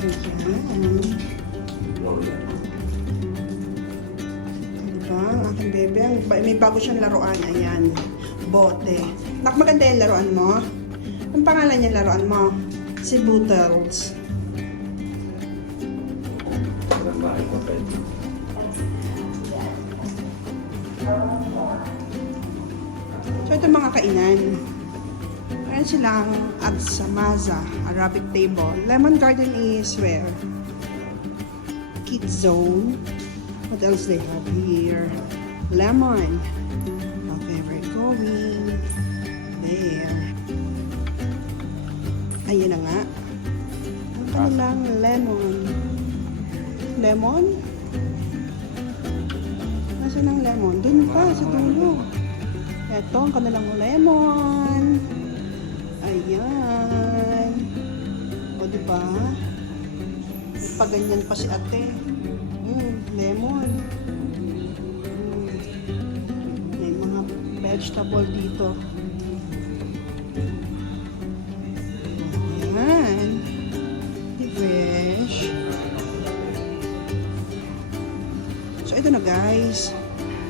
Ayan. Diba? Ang aking bebe. May bago siyang laruan. Ayan. Bote. Nak, maganda yung laruan mo. Ang pangalan yung laruan mo? Si Bootles. So, ito mga kainan. Meron silang Absamaza, Arabic table. Lemon garden is where? Kids zone. What else they have here? Lemon. Okay, we're going there. Ayun na nga. Ang kanilang lemon. Lemon? Nasaan ang lemon? Doon pa, sa dulo. Ito ang kanilang lemon. Ayan. O, diba? May paganyan pa si ate. Lemon. May mga vegetable dito. Ayan. Fresh. So, ito na guys.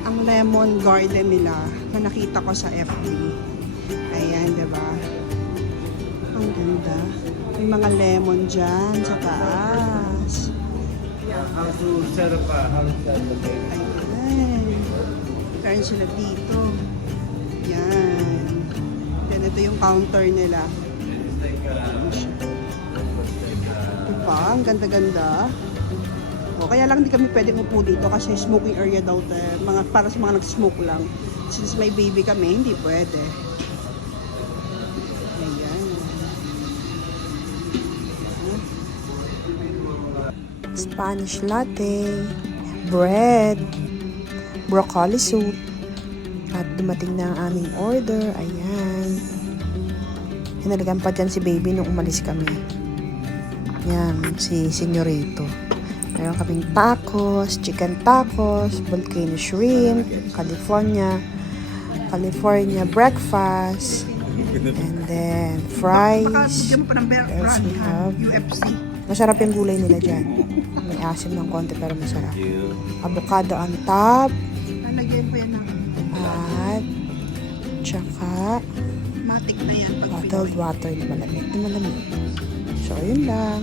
Ang lemon garden nila na nakita ko sa FB. Ayan, diba? Ang ganda. May mga lemon dyan sa taas. Ayan. Meron sila dito. Ayan. Then, ito yung counter nila. Diba? Ang ganda-ganda. O, kaya lang hindi kami pwedeng upo dito kasi smoking area daw. Para sa mga nag-smoke lang. Since may baby kami, hindi pwede. Ayan. Spanish latte, bread, broccoli soup, at dumating na ang aming order. Ayan. Hinaligan pa dyan si baby nung umalis kami. Yan, si Senyorito. Meron kaming tacos, chicken tacos, volcano shrimp, California breakfast, and then fries. Baka pa ng Else we have, UFC. masarap yung gulay nila dyan. May asim ng konti pero masarap. Avocado on top. Lalagyan pa yan ng At tsaka matik na yan pag bottled water na malamig. So, yun lang.